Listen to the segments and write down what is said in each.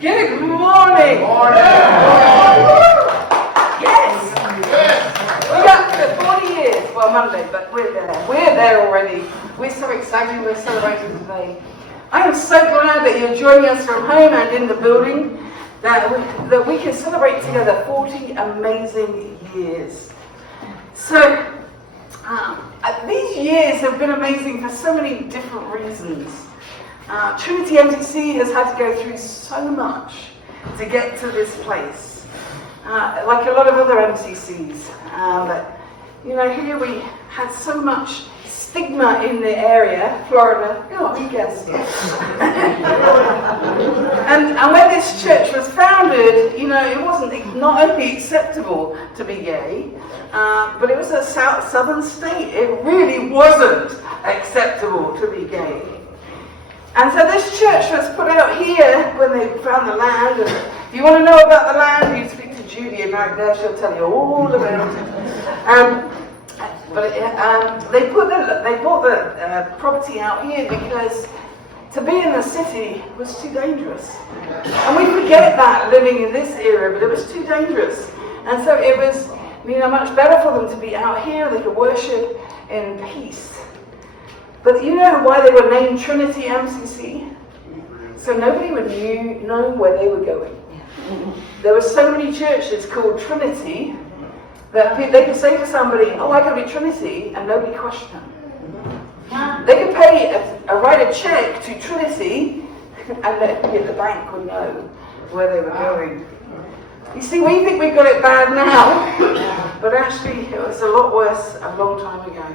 Good morning. Yes. We got 40 years. Well, Monday, but we're there. We're there already. We're so excited. We're celebrating today. I am so glad that you're joining us from home and in the building. That we can celebrate together 40 amazing years. So, these years have been amazing for so many different reasons. Trinity MCC has had to go through so much to get to this place. Like a lot of other MCCs. But, here we had so much stigma in the area, Florida. Oh, you guessed. and when this church was founded, it wasn't not only acceptable to be gay, but it was a southern state. It really wasn't acceptable to be gay. And so this church was put out here when they found the land. And if you want to know about the land, you speak to Judy back there. She'll tell you all about it. They bought the property out here because to be in the city was too dangerous. And we forget that living in this era, but it was too dangerous. And so it was, much better for them to be out here. They could worship in peace. But you know why they were named Trinity MCC? So nobody would know where they were going. There were so many churches called Trinity that they could say to somebody, "Oh, I can be Trinity," and nobody questioned them. They could write a check to Trinity, and the bank would know where they were going. You see, we think we've got it bad now, but actually it was a lot worse a long time ago.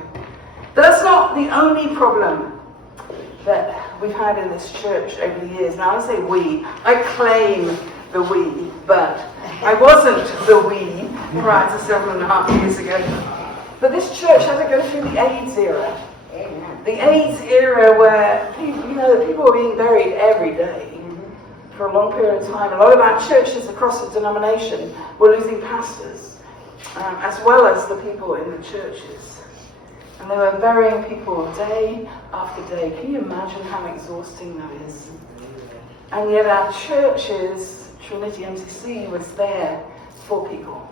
That's not the only problem that we've had in this church over the years. Now I say we, I claim the we, but I wasn't the we prior to 7.5 years ago. But this church had to go through the AIDS era. The AIDS era where people were being buried every day for a long period of time. A lot of our churches across the denomination were losing pastors, as well as the people in the churches. And they were burying people day after day. Can you imagine how exhausting that is? And yet our churches, Trinity MCC, was there for people.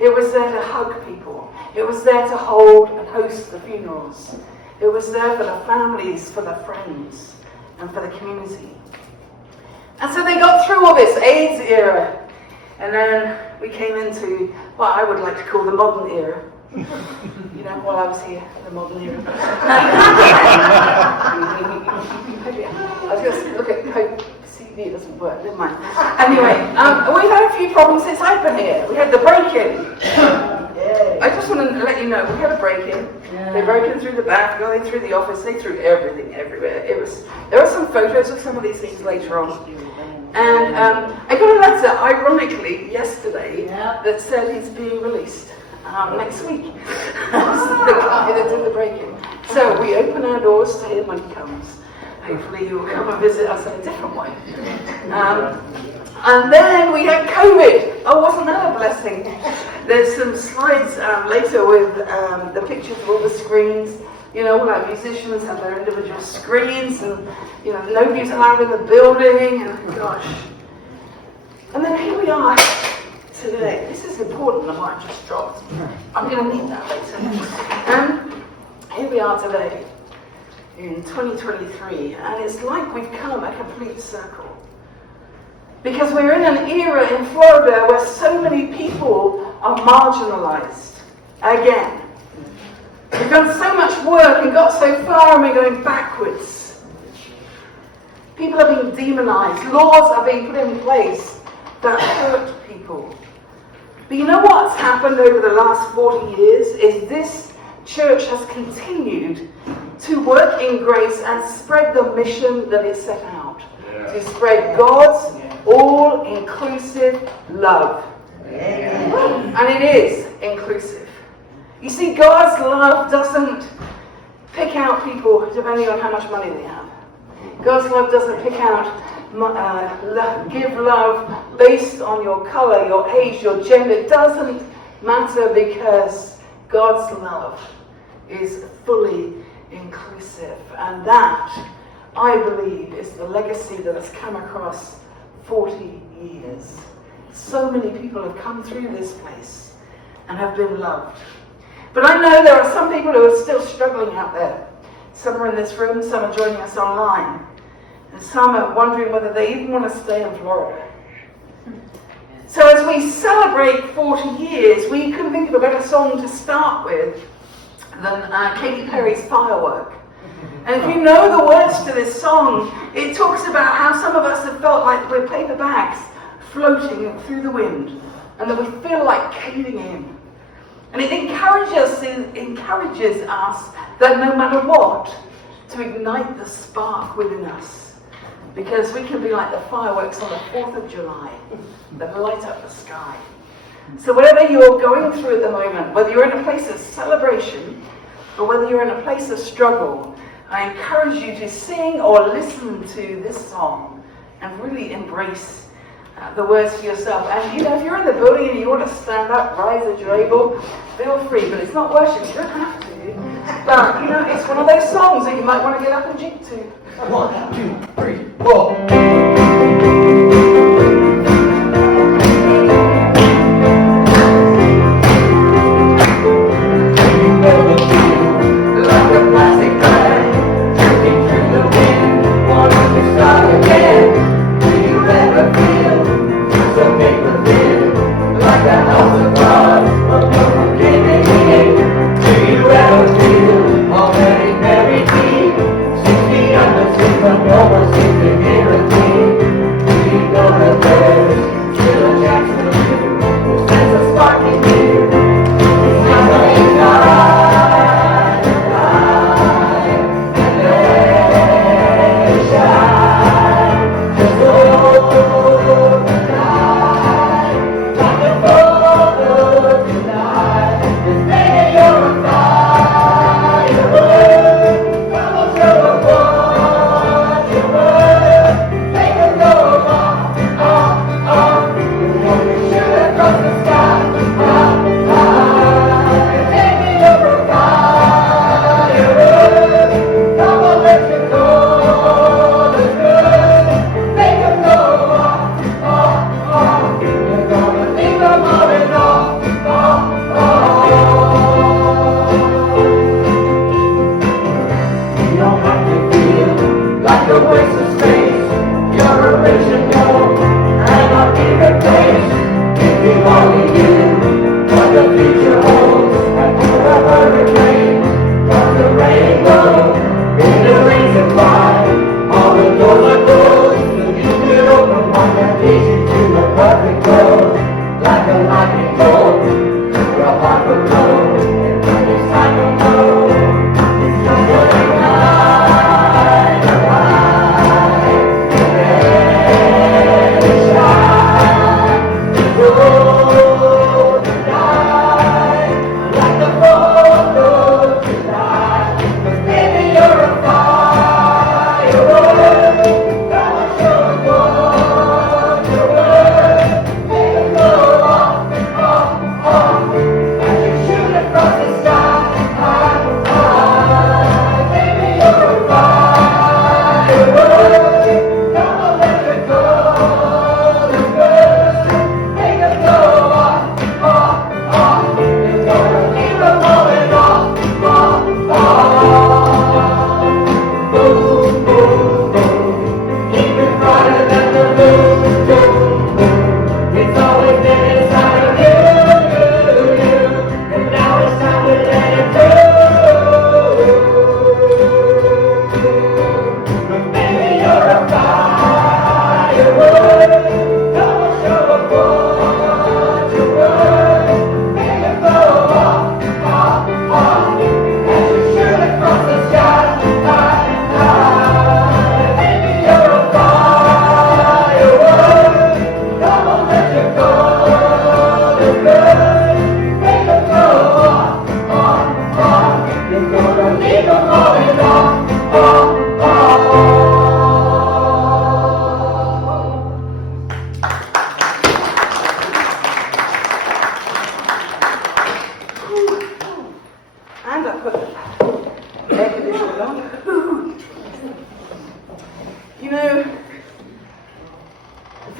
It was there to hug people. It was there to hold and host the funerals. It was there for the families, for the friends, and for the community. And so they got through all this AIDS era. And then we came into what I would like to call the modern era. While I was here, the modern era. I was going to look at Hope CV, it doesn't work, never mind. Anyway, we've had a few problems since I've been here. We had the break-in. I just want to let you know, we had a break-in. They broke in through the back, they threw the office, they threw everything everywhere. There are some photos of some of these things later on. And I got a letter, ironically, yesterday, that said he's being released. Next week. They did the break-in. So we open our doors to him when he comes. Hopefully he will come and visit us in a different way. And then we had COVID. Oh, wasn't that a blessing? There's some slides later with the pictures of all the screens. All our musicians have their individual screens, and nobody's allowed in the building, and gosh. And then here we are today. This is important, the mic just dropped. I'm going to need that later. Here we are today in 2023, and it's like we've come a complete circle. Because we're in an era in Florida where so many people are marginalized. Again. We've done so much work and got so far, and we're going backwards. People are being demonized. Laws are being put in place that hurt people. But you know what's happened over the last 40 years is this church has continued to work in grace and spread the mission that it set out. To spread God's all-inclusive love. And it is inclusive. You see, God's love doesn't pick out people depending on how much money they have. God's love doesn't pick out give love based on your color, your age, your gender. It doesn't matter because God's love is fully inclusive. And that, I believe, is the legacy that has come across 40 years. So many people have come through this place and have been loved. But I know there are some people who are still struggling out there. Some are in this room, some are joining us online. And some are wondering whether they even want to stay in Florida. So as we celebrate 40 years, we couldn't think of a better song to start with than Katy Perry's Firework. And if you know the words to this song, it talks about how some of us have felt like we're paper bags floating through the wind, and that we feel like caving in. And it encourages us that no matter what, to ignite the spark within us. Because we can be like the fireworks on the 4th of July that light up the sky. So whatever you're going through at the moment, whether you're in a place of celebration or whether you're in a place of struggle, I encourage you to sing or listen to this song and really embrace the words for yourself. And you know, if you're in the building and you want to stand up, rise as you're able, feel free. But it's not worship, you don't have to. But you know, it's one of those songs that you might want to get up and jig to. 1, 2, 3, 4. Like a plastic bag, drifting through the wind, wanting to start again. Do you ever feel just a paper thin, like a house of cards, a broken caving in? Do you ever feel already buried deep, 6 feet under sea, but no one seems to guarantee? Do you know that there's still a Jackson who sends a spark in you? It's not a God.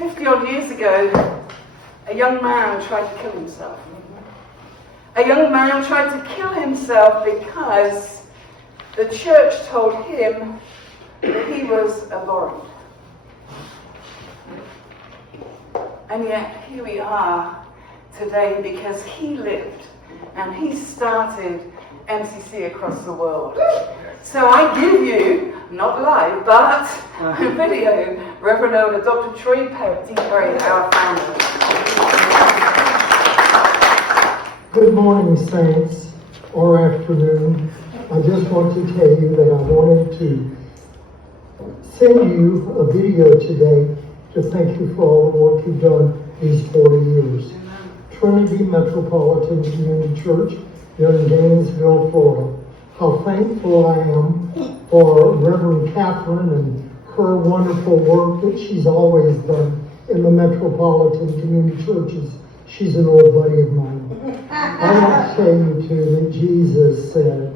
50 odd years ago, a young man tried to kill himself. A young man tried to kill himself because the church told him that he was abhorrent. And yet here we are today because he lived and he started MCC across the world. So I give you, not live, but video, Reverend Elder Dr. Troy Perry, our founder. Good morning, saints, or afternoon. I just want to tell you that I wanted to send you a video today to thank you for all the work you've done these 40 years. Trinity Metropolitan Community Church here in Gainesville, Florida. How thankful I am for Reverend Catherine and her wonderful work that she's always done in the Metropolitan Community Churches. She's an old buddy of mine. I want to tell you too that Jesus said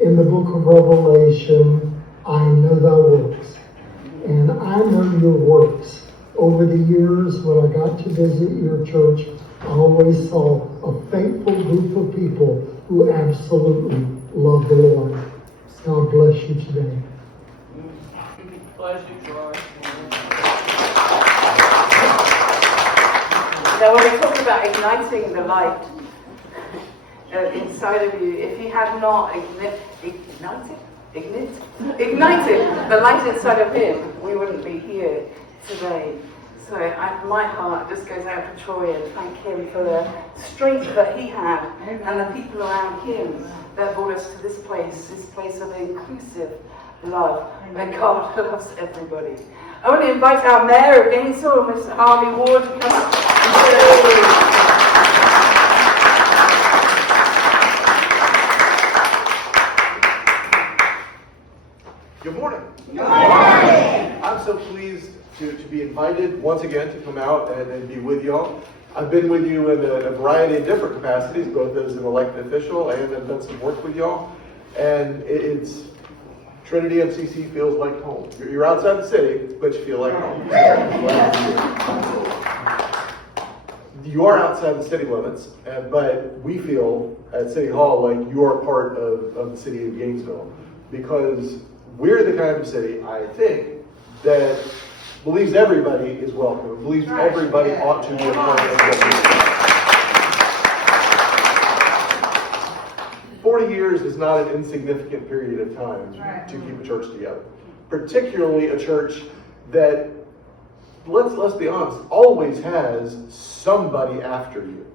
in the book of Revelation, I know thy works. And I know your works. Over the years when I got to visit your church, I always saw a faithful group of people who absolutely love the Lord. God bless you today. Bless you, George. Now when we talk about igniting the light inside of you, if you had not ignited the light inside of him, we wouldn't be here today. So my heart just goes out to Troy and thank him for the strength that he had and the people around him that brought us to this place of inclusive love, where God loves everybody. I want to invite our Mayor of Gainesville, Mr. Harvey Ward, to come up. Good morning. Good morning. I'm so pleased to be invited once again to come out and be with y'all. I've been with you in a variety of different capacities, both as an elected official and I've done some work with y'all. And it's Trinity MCC feels like home. You're outside the city, but you feel like home. You are outside the city limits, but we feel at City Hall like you are part of the city of Gainesville, because we're the kind of city, I think, that believes everybody is welcome, believes everybody ought to be a part of it. 40 years is not an insignificant period of time to keep a church together. Particularly a church that, let's be honest, always has somebody after you.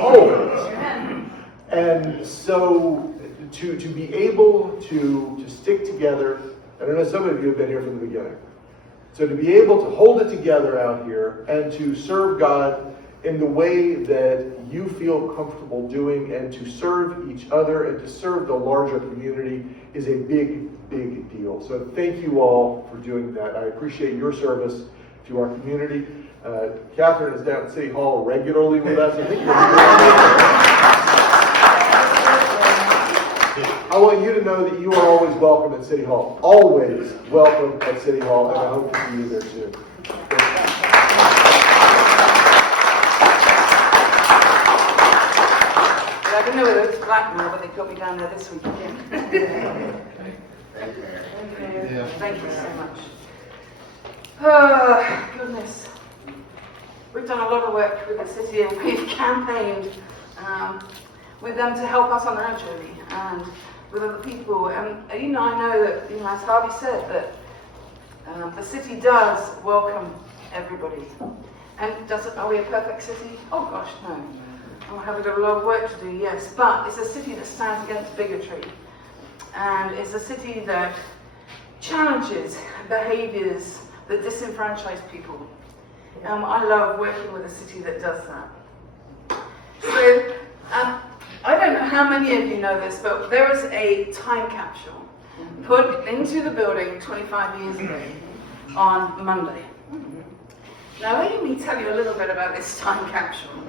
Always. And so to be able to stick together, and I know some of you have been here from the beginning, so to be able to hold it together out here and to serve God in the way that you feel comfortable doing and to serve each other and to serve the larger community is a big, big deal. So thank you all for doing that. I appreciate your service to our community. Catherine is down at City Hall regularly with us. I think I want you to know that you are always welcome at City Hall. Always welcome at City Hall, and I hope to see you there too. I don't know whether it's black now, but they got me down there this week again. Thank you so much. Oh, goodness. We've done a lot of work with the city and we've campaigned with them to help us on our journey and with other people. And, I know that, as Harvey said, that the city does welcome everybody. And are we a perfect city? Oh gosh, no. We've got a lot of work to do, yes. But it's a city that stands against bigotry. And it's a city that challenges behaviors that disenfranchise people. I love working with a city that does that. So, I don't know how many of you know this, but there was a time capsule put into the building 25 years ago on Monday. Now, let me tell you a little bit about this time capsule.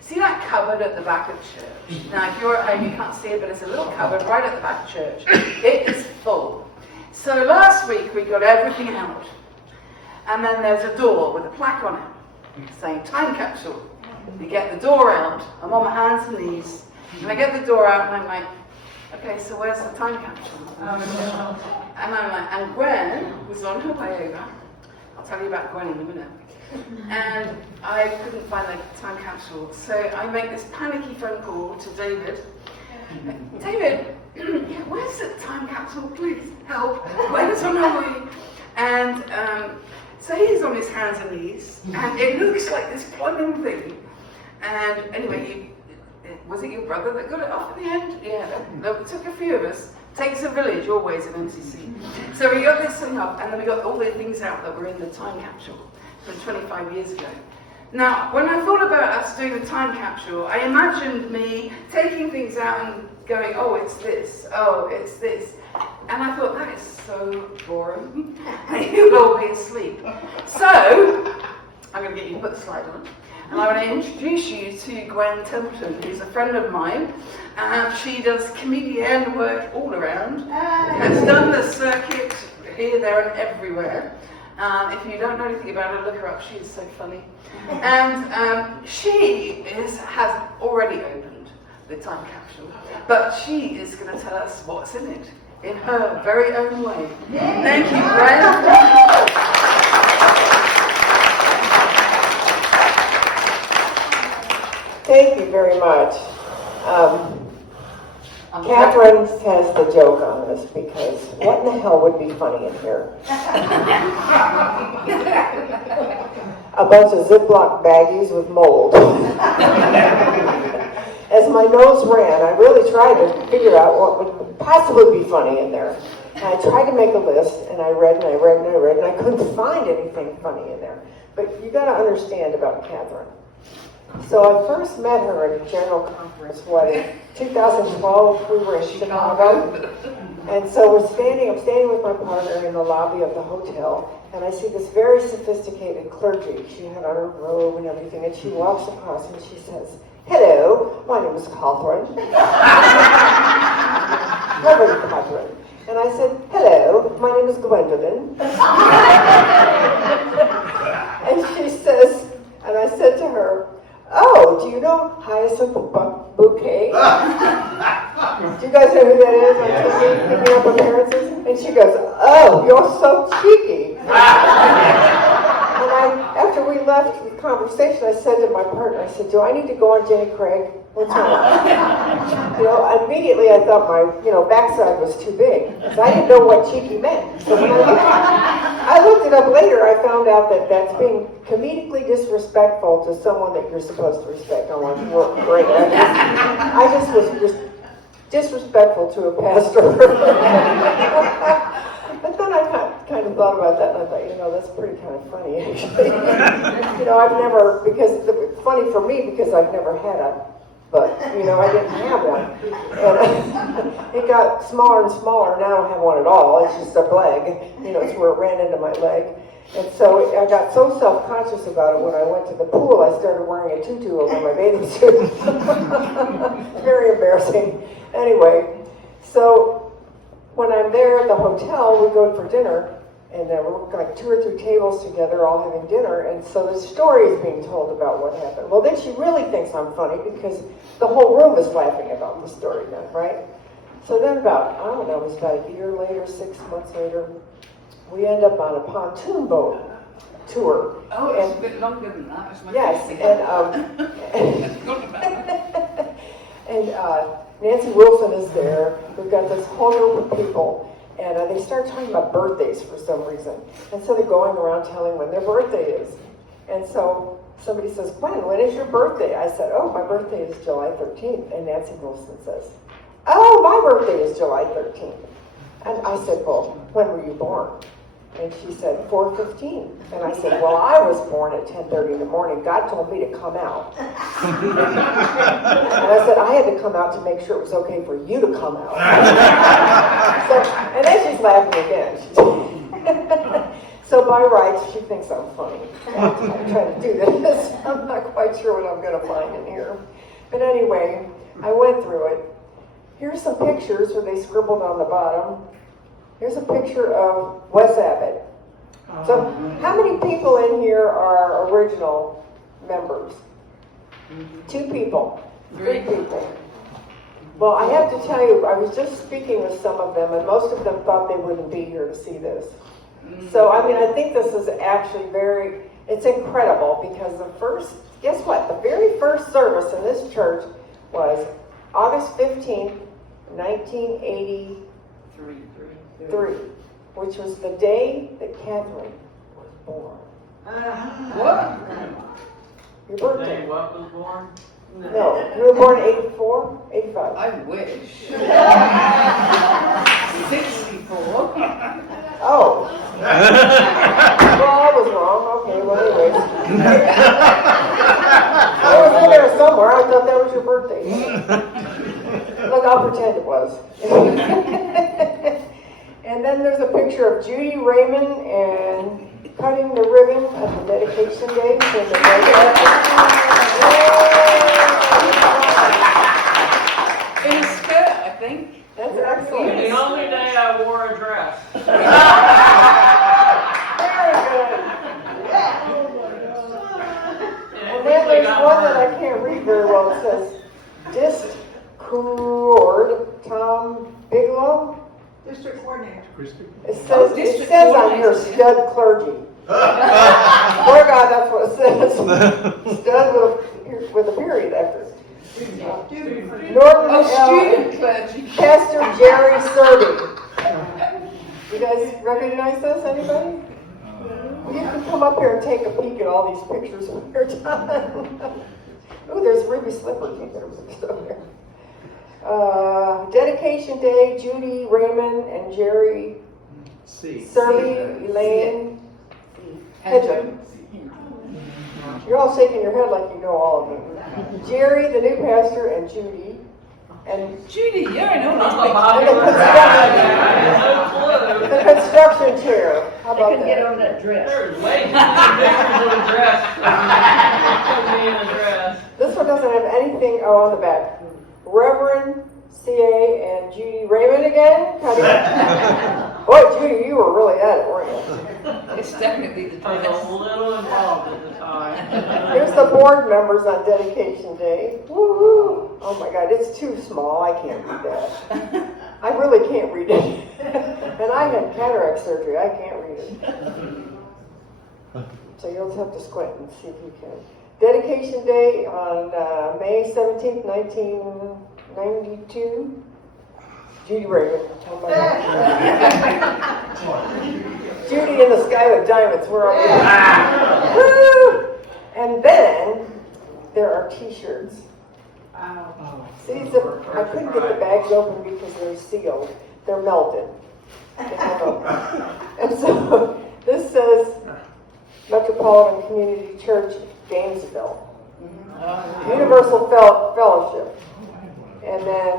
See that cupboard at the back of church? Now, if you're at home, you can't see it, but it's a little cupboard right at the back of church. It is full. So last week, we got everything out. And then there's a door with a plaque on it saying time capsule. You get the door out. I'm on my hands and knees. And I get the door out and I'm like, okay, so where's the time capsule? And I'm like, and Gwen was on her way over. I'll tell you about Gwen in a minute. And I couldn't find the time capsule. So I make this panicky phone call to David. David, where's the time capsule? Please help. Gwen's on her way. And so he's on his hands and knees, and it looks like this plumbing thing. And anyway, was it your brother that got it off in the end? Yeah, it took a few of us. Takes a village always in MCC. So we got this thing up, and then we got all the things out that were in the time capsule from 25 years ago. Now, when I thought about us doing the time capsule, I imagined me taking things out and going, oh, it's this, oh, it's this. And I thought, that is so boring. You'll all be asleep. So, I'm going to get you to put the slide on. And I want to introduce you to Gwen Templeton, who's a friend of mine. She does comedian work all around. Has done the circuit here, there, and everywhere. If you don't know anything about her, look her up. She is so funny. And she has already opened the time capsule. But she is going to tell us what's in it in her very own way. Thank you, Gwen. Thank you very much. Catherine has the joke on this because what in the hell would be funny in here? A bunch of Ziploc baggies with mold. As my nose ran, I really tried to figure out what would possibly be funny in there. And I tried to make a list, and I read and I read and I read, and I couldn't find anything funny in there. But you got to understand about Catherine. So I first met her at a general conference, in 2012, we were in Chicago. And so I'm standing with my partner in the lobby of the hotel, and I see this very sophisticated clergy. She had on her robe and everything, and she walks across and she says, "Hello, my name is Catherine." Reverend Catherine. And I said, "Hello, my name is Gwendolyn." And she says, and I said to her, "Oh, do you know Hyacinth Bouquet? Do you guys know who that is? I'm picking up appearances." And she goes, "Oh, you're so cheeky." And after we left the conversation, I said to my partner, I said, "Do I need to go on Jenny Craig? What's wrong?" Immediately I thought my, backside was too big. Because I didn't know what cheeky meant. So when I looked it up later, I found out that that's being comedically disrespectful to someone that you're supposed to respect. I want to work great. I just was just disrespectful to a pastor. But then I kind of thought about that, and I thought, that's pretty kind of funny, actually. I've never, funny for me, because I've never had a butt. I didn't have one. And it got smaller and smaller, and I don't have one at all. It's just a leg. It's where it ran into my leg. And so I got so self-conscious about it when I went to the pool, I started wearing a tutu over my bathing suit. Very embarrassing. Anyway, so when I'm there at the hotel, we go for dinner, and we're like 2 or 3 tables together, all having dinner, and so the story is being told about what happened. Well, then she really thinks I'm funny because the whole room is laughing about the story then, right? So then it was about a year later, 6 months later, we end up on a pontoon boat tour. Oh, it's a bit longer than that. It's my yes, and Nancy Wilson is there. We've got this whole group of people, and they start talking about birthdays for some reason. And so they're going around telling when their birthday is. And so somebody says, "Gwen, when is your birthday?" I said, "Oh, my birthday is July 13th. And Nancy Wilson says, "Oh, my birthday is July 13th. And I said, "Well, when were you born?" And she said, 4:15. And I said, "Well, I was born at 10:30 in the morning. God told me to come out." And I said, "I had to come out to make sure it was okay for you to come out." And then she's laughing again. So by rights, she thinks I'm funny. I'm trying to do this. I'm not quite sure what I'm going to find in here. But anyway, I went through it. Here's some pictures where they scribbled on the bottom. Here's a picture of Wes Abbott. So, how many people in here are original members? 2 people, 3 people. Well, I have to tell you, I was just speaking with some of them, and most of them thought they wouldn't be here to see this. So, I mean, I think this is actually it's incredible, because guess what? The very first service in this church was August 15th, 1983, which was the day that Catherine was born. What? Your birthday. Day what was born? No, you were born in 84, 85. I wish. 64. Oh. Well, I was wrong. Okay, well, anyways. I was in there somewhere. I thought that was your birthday. Look, I'll pretend it was. And then there's a picture of Judy Raymond and cutting the ribbon at the dedication day. In a skirt, I think. That's excellent. The only day I wore a dress. And then there's one that I can't read very well. It says, Discord Tom Bigelow. District coordinator. It says on here, stud clergy. Poor God, that's what it says. Stud with a period after it. Norman L. Student clergy. Pastor Jerry Serby. You guys recognize this, anybody? You can come up here and take a peek at all these pictures when you're done. Oh, there's ruby slippers in there. Dedication Day, Judy Raymond and Jerry Serby, Elaine. Hedger. You're all shaking your head like you know all of them. Jerry, the new pastor, and Judy. And Judy, you're an old I'm a picture. body And no the construction chair. How about that? over that dress. There's way too many pictures of a dress. Put me in a dress. This one doesn't have anything on the back. Reverend C.A. and Judy Raymond again. Boy, Judy, you were really at it, weren't you? It's definitely the I was a dress. little involved at the time. Here's the board members on dedication day. Woo-hoo. Oh my God, it's too small. I can't read that. I really can't read it. And I had cataract surgery. I can't read it. So you'll have to squint and see if you can. Dedication day on May 17th, 1992. Judy Raymond. Oh my God. Judy in the sky with diamonds. Where are we? Woo! And then there are T-shirts. See, I couldn't get the bags open because they're sealed. They're melted. And so this says Metropolitan Community Church, Gainesville. Universal Fellowship. And then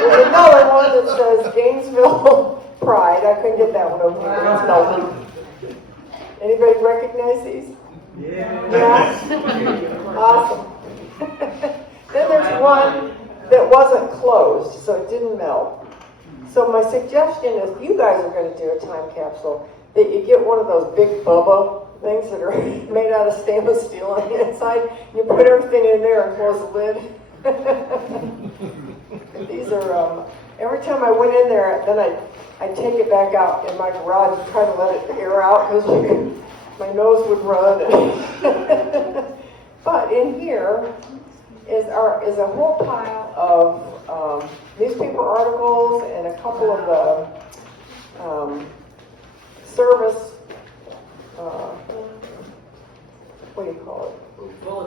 there's another one that says Gainesville Pride. I couldn't get that one open either. It's melted. Anybody recognize these? Yeah. Awesome. Then there's one that wasn't closed, so it didn't melt. So my suggestion is, you guys are going to do a time capsule, that you get one of those big Bubba things that are made out of stainless steel on the inside. You put everything in there and close the lid. These are, every time I went in there, then I'd take it back out in my garage and try to let it air out because my nose would run. But in here is a whole pile of newspaper articles and a couple of the service, what do you call it?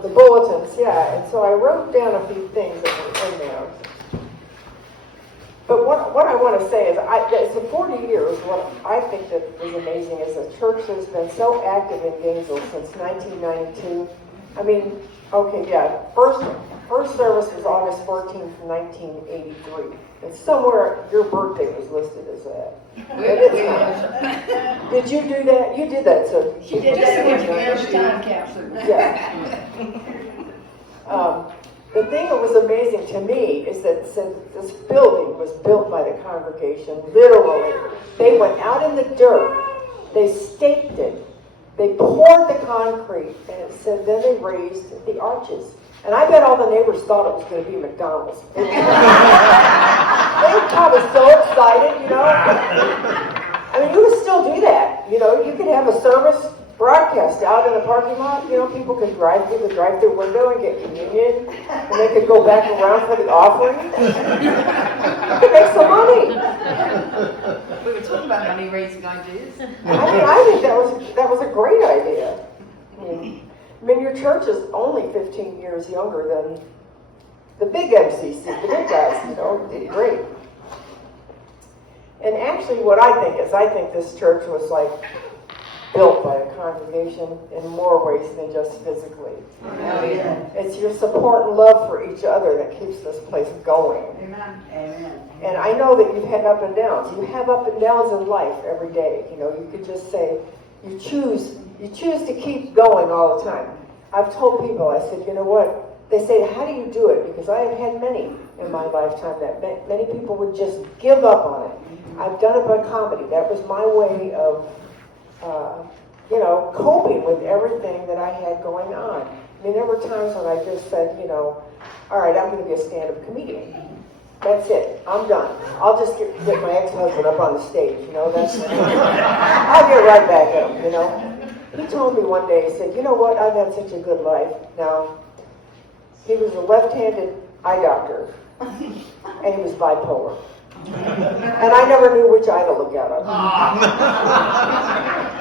The bulletins, yeah. And so I wrote down a few things that were in there. But what I want to say is, for 40 years, what I think that is amazing is the church has been so active in Gainesville since 1992. I mean, okay, yeah, first service was August 14th, 1983. And somewhere your birthday was listed as that. But it's not. Did you do that? You did that, so. She did that with the first time capsule. Yeah. The thing that was amazing to me is that this building was built by the congregation, literally. They went out in the dirt They staked it. They poured the concrete, and it said, then they raised the arches. And I bet all the neighbors thought it was going to be McDonald's. They were probably so excited, you know. I mean, you would still do that. You know, you could have a service broadcast out in the parking lot. You know, people could drive through the drive-through window and get communion, and they could go back around for the offering. You could make some money. We were talking about money-raising ideas. I think that was a great idea. I mean, your church is only 15 years younger than the big MCC, the big guys, you know, did great. And actually what I think this church was like built by a congregation in more ways than just physically. It's your support and love for each other that keeps this place going. Amen. And I know that you've had up and downs. You have up and downs in life every day. You know, you could just say, you choose to keep going all the time. I've told people, I said, you know what? They say, how do you do it? Because I have had many in my lifetime that many people would just give up on it. I've done it by comedy. That was my way of, you know, coping with everything that I had going on. I mean, there were times when I just said, you know, all right, I'm going to be a stand-up comedian. That's it. I'm done. I'll just get my ex-husband up on the stage, you know. I'll get right back up, you know. He told me one day, he said, you know what, I've had such a good life. Now, he was a left-handed eye doctor, and he was bipolar. And I never knew which eye to look at him.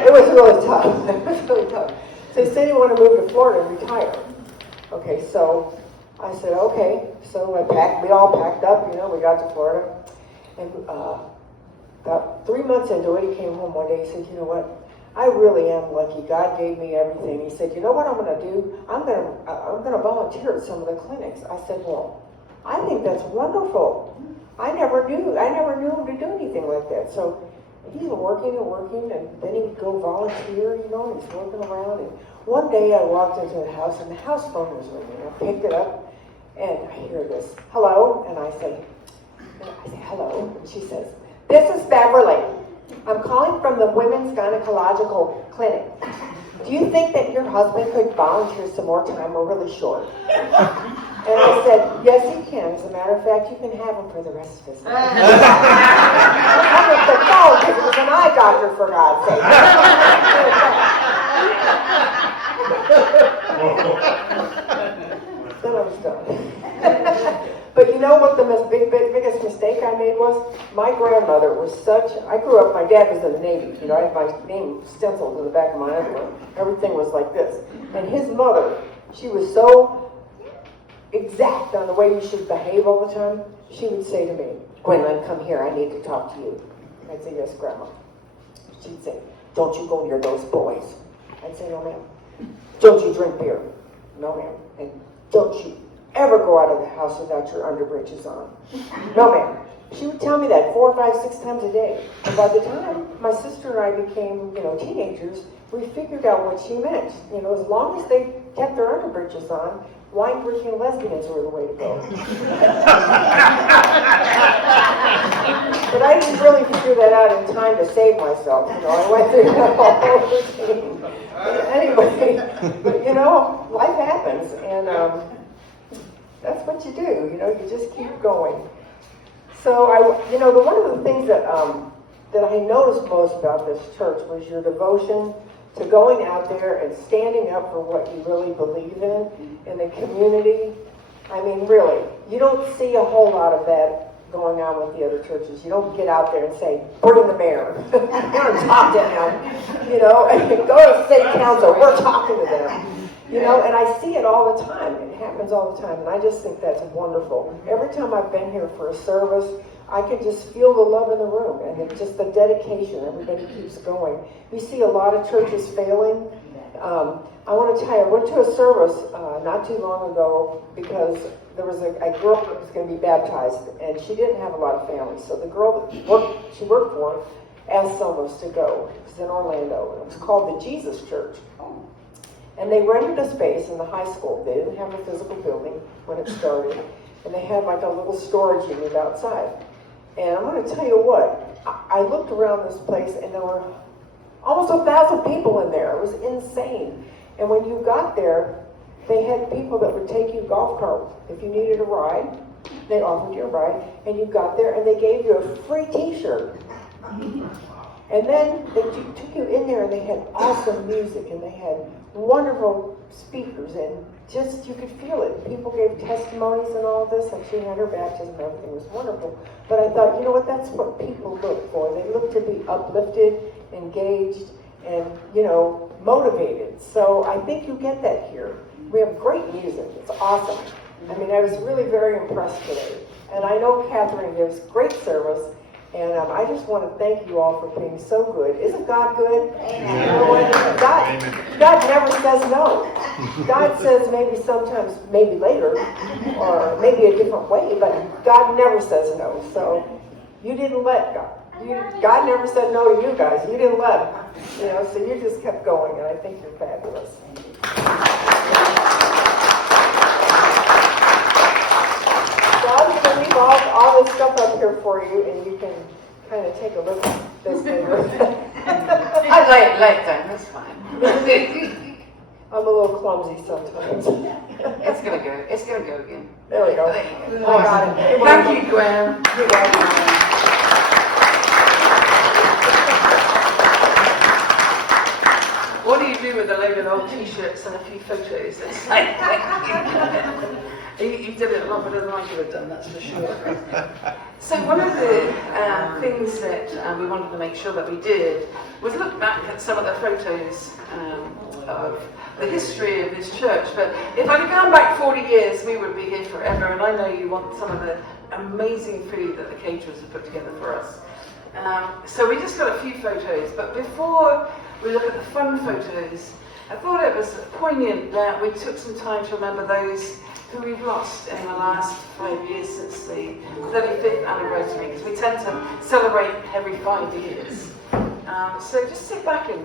It was really tough. It was really tough. So he said he wanted to move to Florida and retire. Okay, so I said, okay. So we all packed up, you know, we got to Florida. And about 3 months into it, he came home one day, he said, you know what, I really am lucky. God gave me everything. He said, you know what I'm going to do? I'm going to volunteer at some of the clinics. I said, well, I think that's wonderful. I never knew him to do anything like that. So he's working, and then he'd go volunteer, you know, and he's working around. And one day I walked into the house, and the house phone was ringing. I picked it up, and I hear this, hello, and I say, hello, and she says, this is Beverly. I'm calling from the Women's Gynecological Clinic. Do you think that your husband could volunteer some more time? We're really short. And I said, yes, he can. As a matter of fact, you can have him for the rest of his life. I hung up the phone because it was an eye doctor, for God's sake. Then I was done. But you know what the biggest mistake I made was? My grandmother was I grew up, my dad was in the Navy. You know, I had my name stenciled in the back of my underwear. Everything was like this. And his mother, she was so exact on the way you should behave all the time. She would say to me, Gwendolyn, come here, I need to talk to you. I'd say, yes, Grandma. She'd say, don't you go near those boys. I'd say, no, ma'am. Don't you drink beer. No, ma'am. And don't you ever go out of the house without your underbreeches on. No, ma'am. She would tell me that 4, 5, 6 times a day. And by the time my sister and I became, you know, teenagers, we figured out what she meant. You know, as long as they kept their underbreeches on, wine-drinking lesbians were the way to go. But I didn't really figure that out in time to save myself. You know, I went through that whole routine. But anyway, but you know, life happens, and that's what you do. You know, you just keep going. So one of the things that I noticed most about this church was your devotion to going out there and standing up for what you really believe in the community. I mean, really, you don't see a whole lot of that going on with the other churches. You don't get out there and say, bring the mayor. We're going to talk to him. You know, and go to city council. We're talking to them. You know, and I see it all the time. It happens all the time, and I just think that's wonderful. Every time I've been here for a service, I can just feel the love in the room and just the dedication. Everybody keeps going. We see a lot of churches failing. I want to tell you, I went to a service not too long ago because there was a girl that was going to be baptized, and she didn't have a lot of family. So the girl that she worked for asked some of us to go. It was in Orlando, and it was called the Jesus Church. And they rented a space in the high school. They didn't have a physical building when it started. And they had like a little storage unit outside. And I'm going to tell you what, I looked around this place and there were almost 1,000 people in there. It was insane. And when you got there, they had people that would take you golf cart. If you needed a ride, they offered you a ride, and you got there and they gave you a free t-shirt. And then they took you in there and they had awesome music and they had wonderful speakers and just, you could feel it. People gave testimonies and all this, and she had her baptism, everything was wonderful. But I thought, you know what, that's what people look for. They look to be uplifted, engaged, and, you know, motivated. So I think you get that here. We have great music. It's awesome. I mean, I was really very impressed today. And I know Catherine gives great service. And I just want to thank you all for being so good. Isn't God good? You know what? God never says no. God says maybe sometimes, maybe later, or maybe a different way, but God never says no. So you didn't let God. God never said no to you guys. You didn't let him. You know, so you just kept going, and I think you're fabulous. So I'm just going to leave all this stuff up here for you, and you can kind of take a look at this later. I lay it down, that's fine. I'm a little clumsy sometimes. It's gonna go again. There we go. I got it. Thank you, Gwen. You're welcome. What do you do with a load of old t-shirts and a few photos? It's like, you did it a lot better than I could have done, that's for sure. So one of the things that we wanted to make sure that we did was look back at some of the photos of the history of this church. But if I'd have gone back 40 years, we would be here forever. And I know you want some of the amazing food that the caterers have put together for us. So we just got a few photos. But before we look at the fun photos, I thought it was poignant that we took some time to remember those who we've lost in the last 5 years since the 35th anniversary, because we tend to celebrate every 5 years. So just sit back and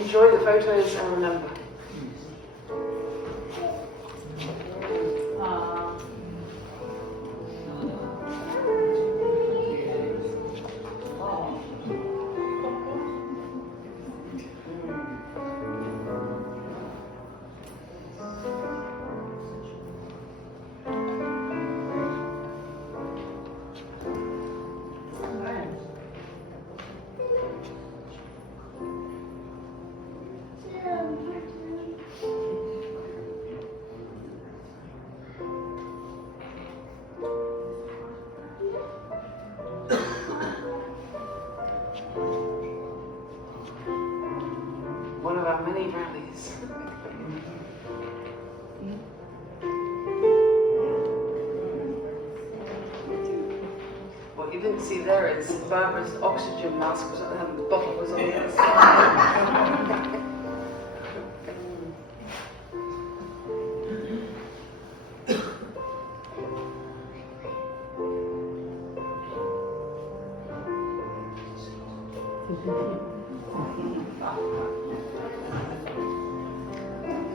enjoy the photos and remember. One of our many rallies. What you didn't see there is Barbara's oxygen mask was at the bottle was on the other side.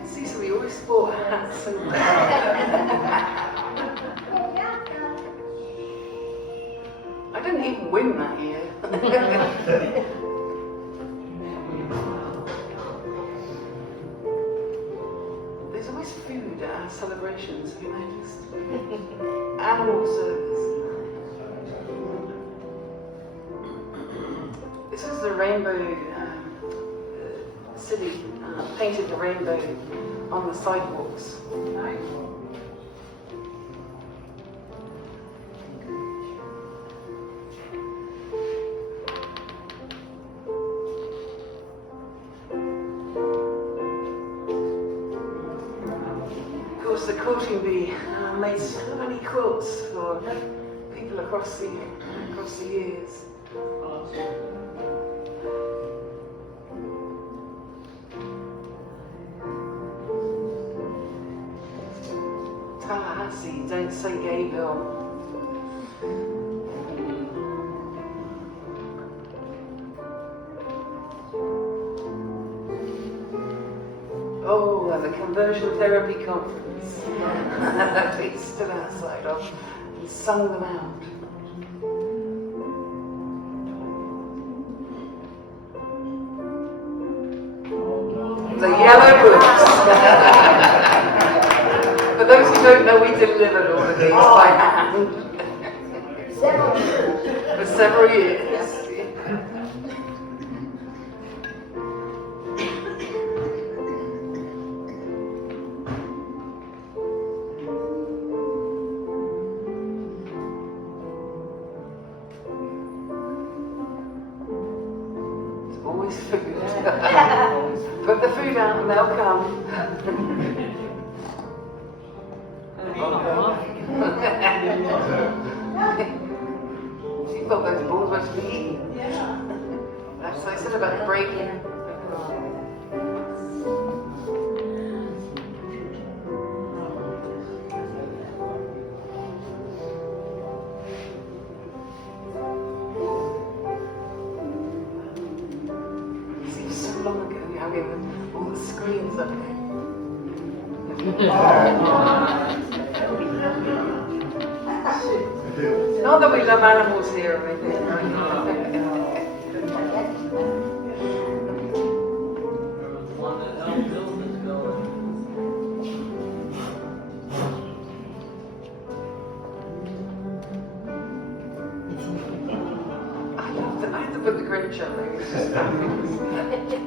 Cecil, we always sport hats and I didn't even win that year. There's always food at our celebrations, have you noticed? Animal service. This is the rainbow city, painted the rainbow on the sidewalks. Of course, the quilting bee made so many quilts for people across the years. Tallahassee, don't say Gayville. Oh, and the conversion therapy conference that we stood outside of and sung them out. books. For those who don't know, we delivered all of these by hand. For several years. Always food. Put the food out and they'll come. She thought those balls were to be eaten. That's what I said about breaking. Long ago, having all the screens up there. Not that we love animals here or anything. I have to put the Grinch up there. It's just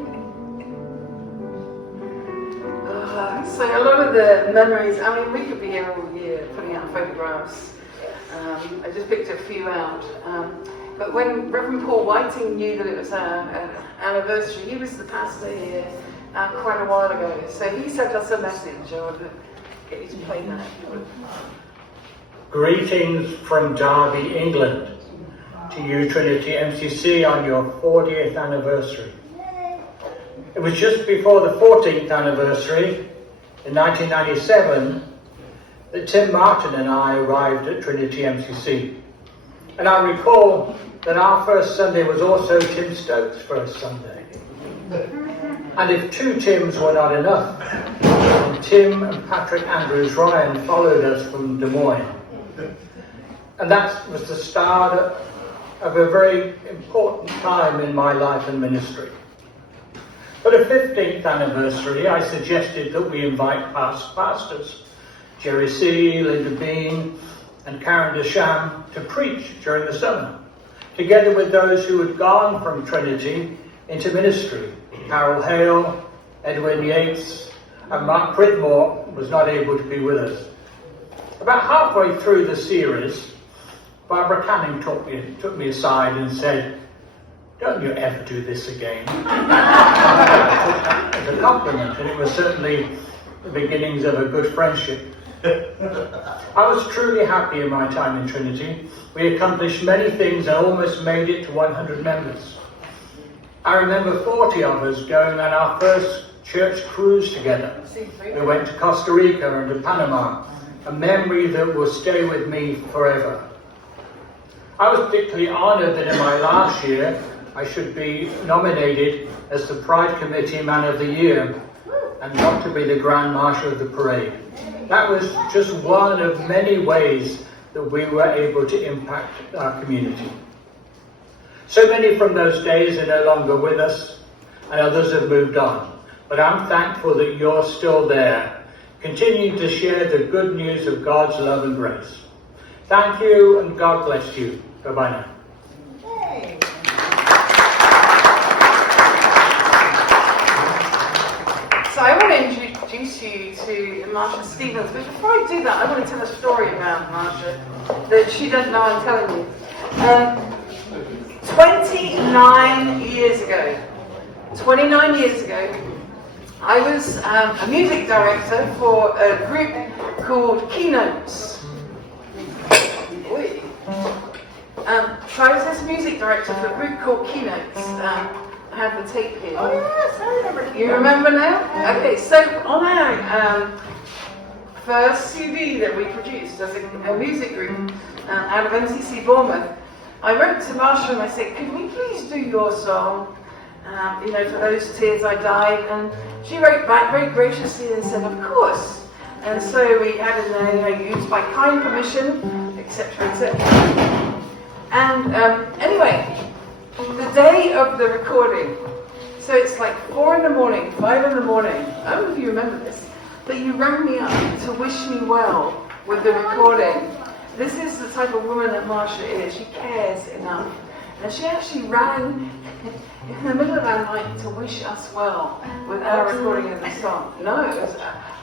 so a lot of the memories, I mean, we could be here all year putting out photographs. I just picked a few out. But when Reverend Paul Whiting knew that it was our anniversary, he was the pastor here quite a while ago. So he sent us a message. I want to get you to play that. Greetings from Derby, England, to you, Trinity MCC, on your 40th anniversary. It was just before the 14th anniversary, in 1997, that Tim Martin and I arrived at Trinity MCC. And I recall that our first Sunday was also Tim Stokes' first Sunday. And if two Tims were not enough, Tim and Patrick Andrews Ryan followed us from Des Moines. And that was the start of a very important time in my life and ministry. For the 15th anniversary, I suggested that we invite past pastors, Jerry C., Linda Bean, and Karen Desham, to preach during the summer, together with those who had gone from Trinity into ministry. Carol Hale, Edwin Yates, and Mark Pridmore was not able to be with us. About halfway through the series, Barbara Canning took me aside and said, "Don't you ever do this again." I took that as a compliment, and it was certainly the beginnings of a good friendship. I was truly happy in my time in Trinity. We accomplished many things and almost made it to 100 members. I remember 40 of us going on our first church cruise together. We went to Costa Rica and to Panama, a memory that will stay with me forever. I was particularly honoured that in my last year I should be nominated as the Pride Committee Man of the Year and not to be the Grand Marshal of the Parade. That was just one of many ways that we were able to impact our community. So many from those days are no longer with us, and others have moved on. But I'm thankful that you're still there, continuing to share the good news of God's love and grace. Thank you, and God bless you. Bye-bye now. So I want to introduce you to Marsha Stevens, but before I do that, I want to tell a story about Marsha that she doesn't know I'm telling you. 29 years ago, I was a music director for a group called Keynotes. So I was this music director for a group called Keynotes. I have the tape here. Oh yes, I remember. You remember now? Okay, so on our first CD that we produced as a music group out of MCC Bournemouth, I wrote to Marsha and I said, "Could we please do your song? For those tears I died." And she wrote back very graciously and said, "Of course." And so we added used by kind permission, etc., etc. And anyway, the day of the recording, So it's like 4 in the morning, 5 in the morning. I don't know if you remember this, but you rang me up to wish me well with the recording. This is the type of woman that Marsha is. She cares enough. And she actually rang in the middle of our night to wish us well with our recording of the song. No,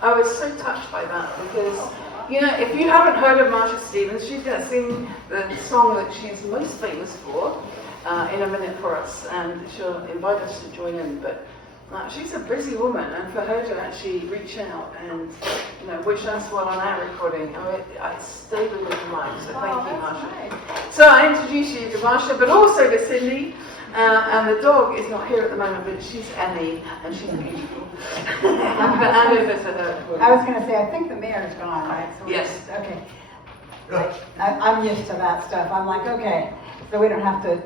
I was so touched by that because, you know, if you haven't heard of Marsha Stevens, she's going to sing the song that she's most famous for in a minute for us, and she'll invite us to join in. But she's a busy woman, and for her to actually reach out and, you know, wish us well on our recording, I stayed with the mind. So thank you, Marsha. So I introduce you to Marsha, but also to Cindy. And the dog is not here at the moment, but she's Annie, and she's beautiful. I'm going to hand over to her. I was going to say, I think the mayor's gone, right? So Yes. Okay. I'm used to that stuff. I'm like, okay, so we don't have to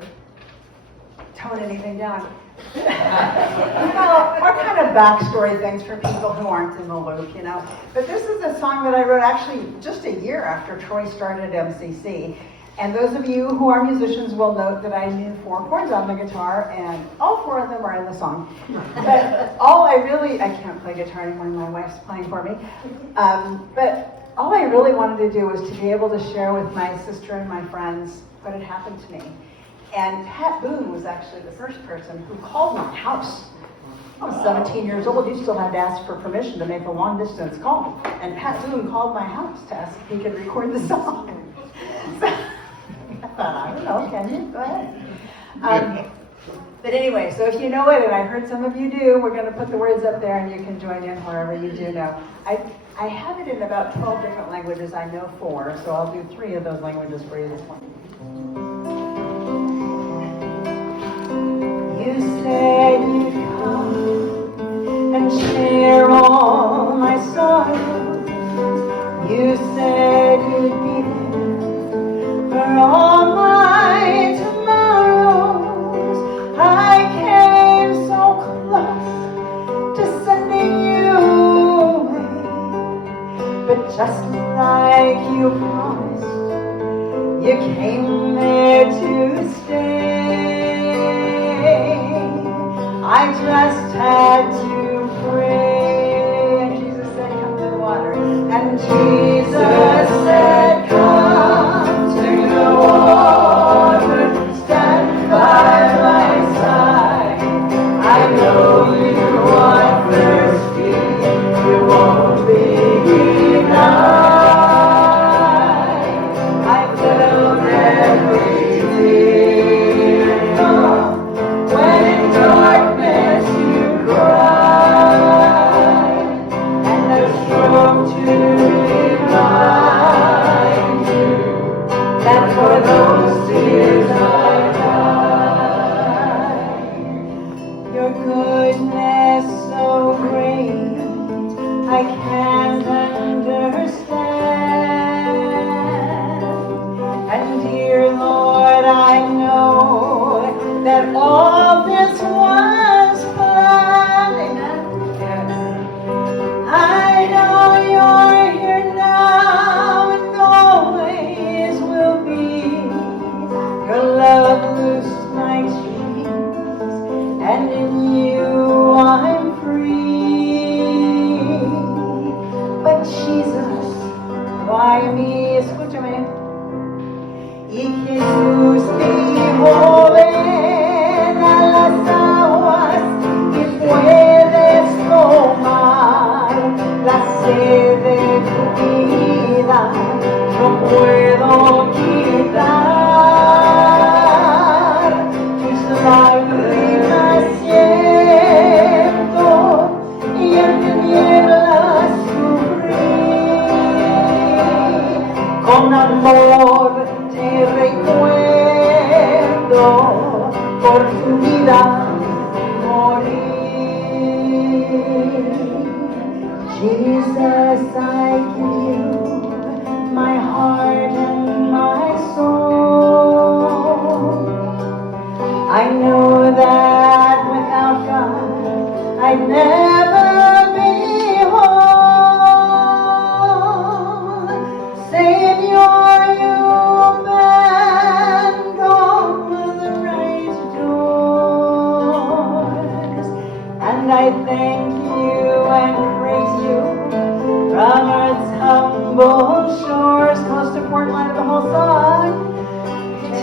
tone anything down. Well, what kind of backstory things for people who aren't in the loop, you know? But this is a song that I wrote actually just a year after Troy started MCC. And those of you who are musicians will note that I knew 4 chords on the guitar, and all 4 of them are in the song. But I can't play guitar anymore, my wife's playing for me. But all I really wanted to do was to be able to share with my sister and my friends what had happened to me. And Pat Boone was actually the first person who called my house. I was 17 years old. You still had to ask for permission to make a long distance call. And Pat Boone called my house to ask if he could record the song. So, I thought, I don't know, can you? Go ahead. But anyway, so if you know it, and I heard some of you do, we're going to put the words up there and you can join in wherever you do know. I have it in about 12 different languages. I know 4, so I'll do 3 of those languages for you this morning. You said you'd come and share all my sorrows. You said you'd be there for all my tomorrows. I came so close to sending you away, but just like you promised, you came there to stay. I just had to pray. And Jesus said, come to the water. And Jesus said, come to the water. Stand by my side. I know you are thirsty. You won't be denied. I felt every tear when in darkness you cried, and I strove to remind you that for those tears I died. Your goodness so great, I can't understand. And dear Lord, I know that all this was planned. Amen. I know you're here now and always will be. Your love loosed my chains, and in you I'm free. But Jesus, why me? Escúchame. Y Jesús dijo, ven a las aguas y puedes tomar la sed de tu vida, no puedo quitar tus lágrimas siento y en tinieblas sufrí. Con amor te recuerdo, por tu vida morí. Jesus, I give you my heart and my soul. I know that without God I'd never be whole. Savior, you've been gone the right doors. I thank you and praise you from earth's humble shores. Most important line of the whole song.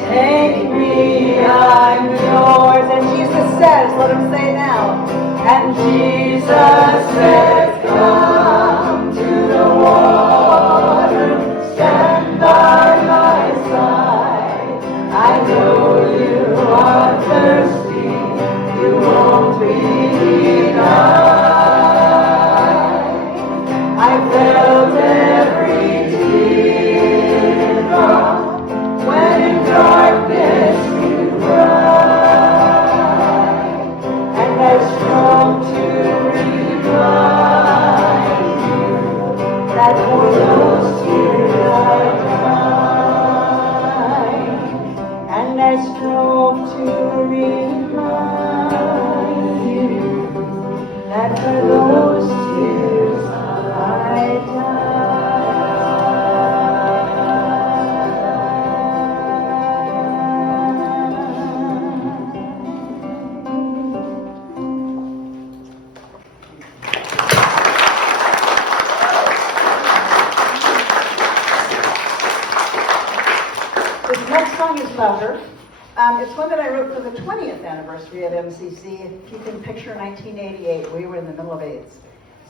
Take me, I'm yours. And Jesus says, let him say now. And Jesus says, come to the water, stand by my side. I know you are thirsty, you won't be denied. I felt every teardrop when in darkness you cried, and I strove to remind you that for those tears I cried, and I strove to remind you that for those tears I died. This next song is louder. It's one that I wrote for the 20th anniversary of MCC. If you can picture 1988, we were in the middle of AIDS.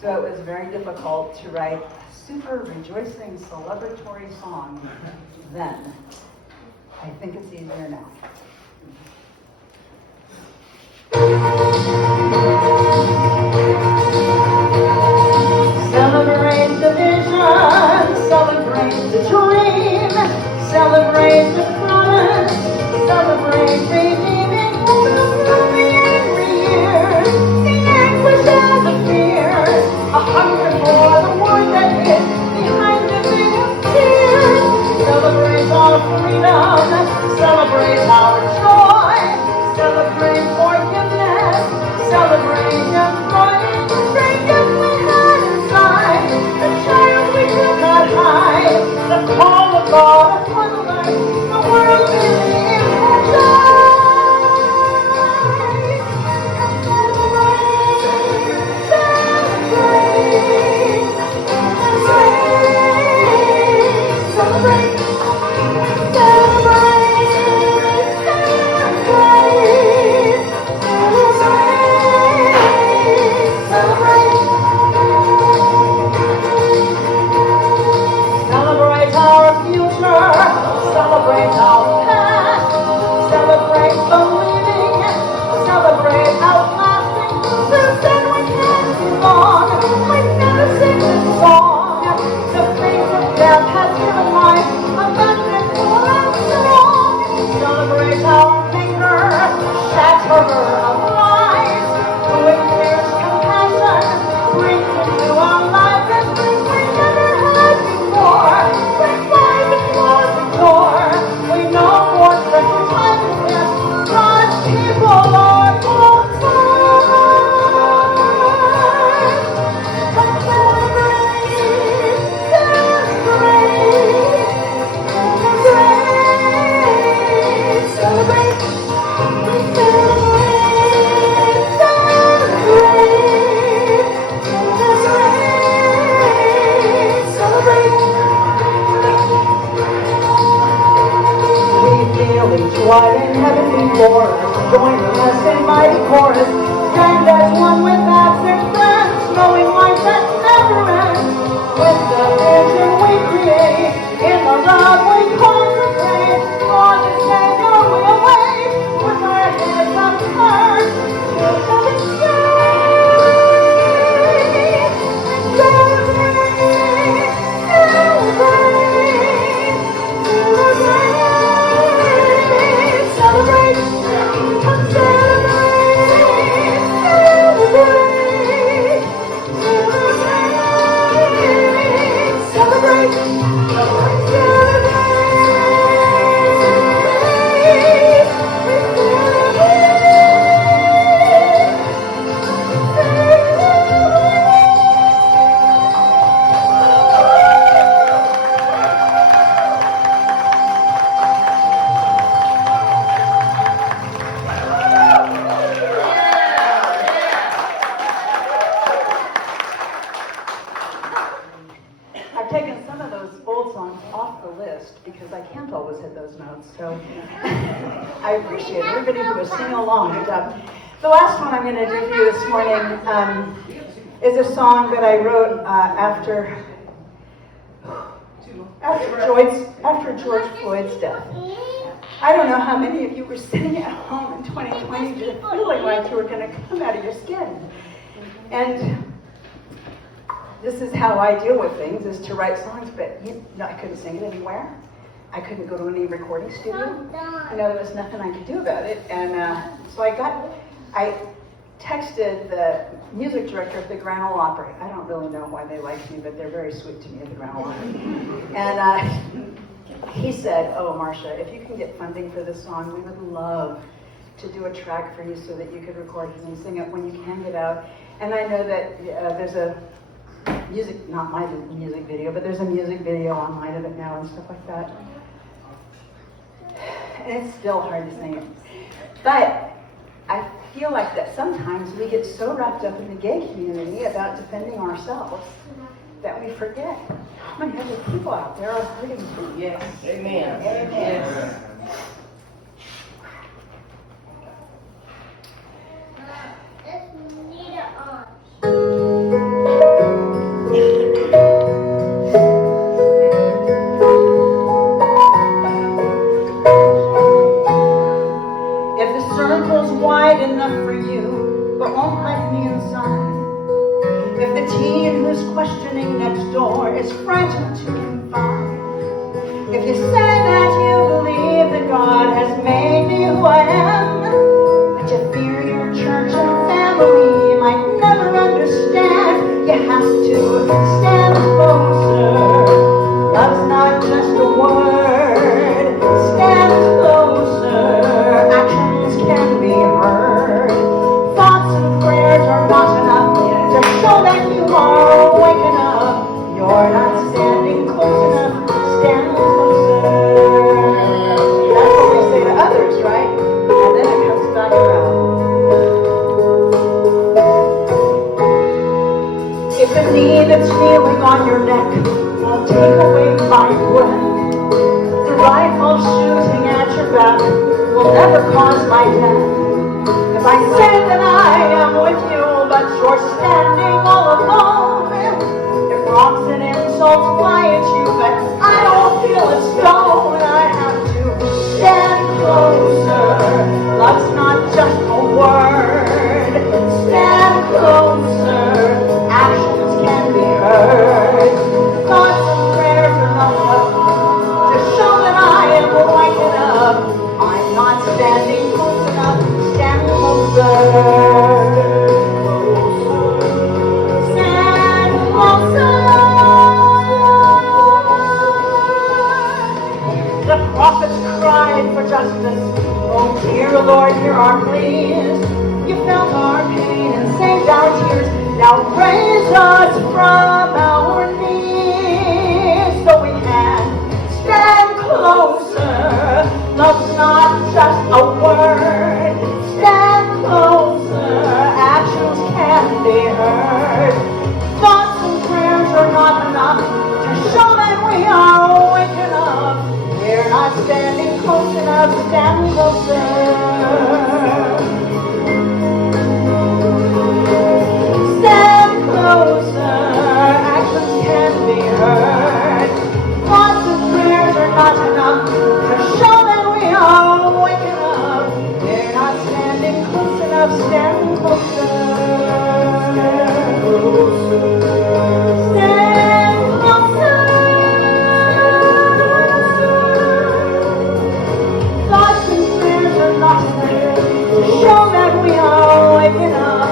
So it was very difficult to write a super rejoicing celebratory song then. I think it's easier now. Celebrate the vision, celebrate the dream, celebrate the promise, celebrate redeeming every year. The anguish and the fears, a hunger for the word that is behind the veil of tears. Celebrate our freedom, celebrate our joy, celebrate forgiveness, because I can't always hit those notes. So I appreciate everybody who was singing along. Good job. The last one I'm going to do for you this morning is a song that I wrote after George Floyd's death. I don't know how many of you were sitting at home in 2020 just feeling like you were going to come out of your skin. And this is how I deal with things, is to write songs, but I couldn't sing it anywhere. I couldn't go to any recording studio. There was nothing I could do about it. And so I texted the music director of the Grand Ole Opry. I don't really know why they like me, but they're very sweet to me at the Grand Ole Opry. And he said, "Oh, Marcia, if you can get funding for this song, we would love to do a track for you so that you could record it and sing it when you can get out." And I know that there's a not my music video, but there's a music video online of it now and stuff like that. And it's still hard to sing it. But I feel like that sometimes we get so wrapped up in the gay community about defending ourselves that we forget how many other people out there are hurting too. Yes. Amen. Yes. If the circle's wide enough for you, but won't let me inside. If the teen who's questioning next door is frightened to confide. If you say that you believe that God has made me who I am, but you fear your church and family might never understand, you have to stand closer. Love's not just a word. Stand closer. Actions can be heard. Thoughts and prayers are not enough to show that you are waking up. You're not standing close enough. Stand closer. That's what we say to others, right? And then it comes back around. If the knee that's kneeling on your neck won't take away my breath, the rifle shooting at your back will never cause my death. If I say that I am with you, but you're standing all alone, if rocks and insults fly at you, but I don't feel a stone, I have to stand closer. Love's not just a word. Stand closer. Actions can be heard. Thoughts and prayers are not enough to show that I am waking up. I'm not standing close enough. Stand closer. Stand closer. The prophets cried for justice. Oh dear Lord, hear our pleas. You felt our pain and saved our tears. Now raise us from our knees so we can stand closer. Love's not just a word. Stand closer. Actions can be heard. Thoughts and prayers are not enough to show that we are waking up. We're not standing close enough. Stand closer. Stand closer. Actions can be heard. Thoughts and prayers are not enough to show that we are waking up. We're not standing close enough. Stand closer. Stand closer. Thoughts and prayers are not enough to show that we are waking up.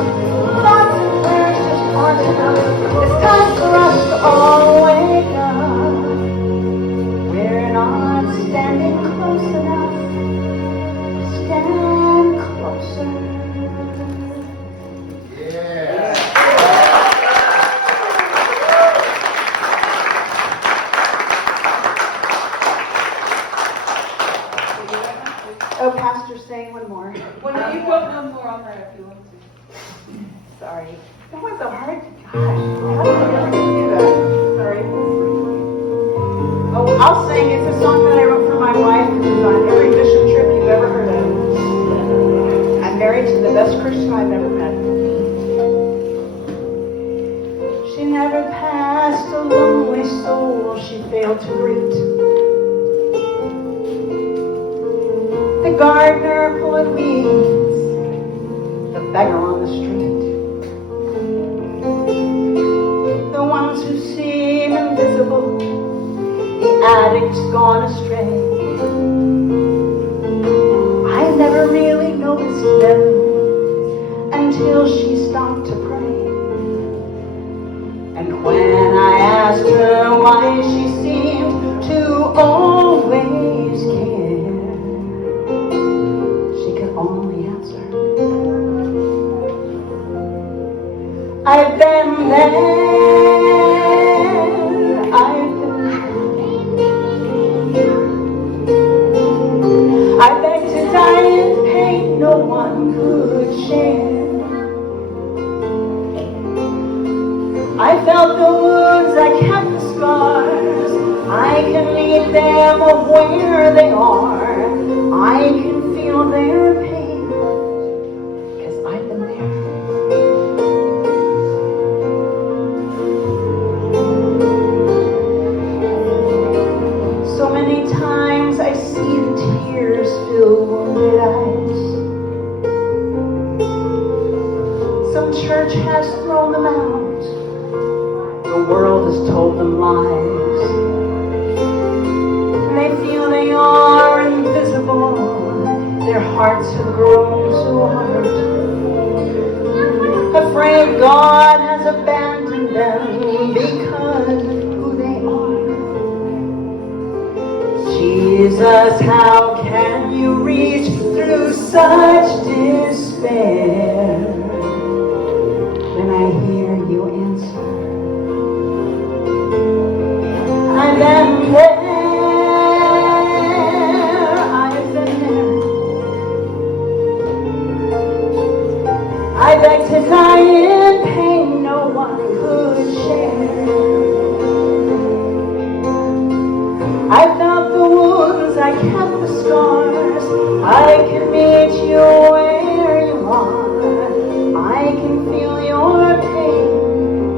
Thoughts and prayers just aren't enough. It's time for us to all wake up. We're not standing close enough. Stand closer. Oh, Pastor, saying one more. Well, no, you've got one more on there if you want to. Sorry. That was so hard. Gosh, how did I ever do that? Sorry. Oh, I'll sing. It's a song that I wrote for my wife who's on every mission trip you've ever heard of. I'm married to the best Christian I've ever met. She never passed a lonely soul she failed to greet. The gardener pulling weeds, the beggar on the street, the ones who seem invisible, the addicts gone astray. I never really noticed them until she stopped to pray. And when I asked her why she seemed to always care, she could only answer, I've been there, I've been there. I begged to die in pain no one could share. I felt the wounds, I kept the scars. I can meet them where they are. I can feel their pain, 'cause I've been there. So many times I've seen tears fill wounded eyes. Some church has thrown them out. The world has told them lies. They feel they are invisible. Their hearts have grown so hard. Afraid God has abandoned them because of who they are. Jesus, how can you reach through such despair? Then I hear you answer, I've been there, I've been there. I begged to die in pain no one could share. I felt the wounds, I kept the scars. I can meet you where you are. I can feel your pain,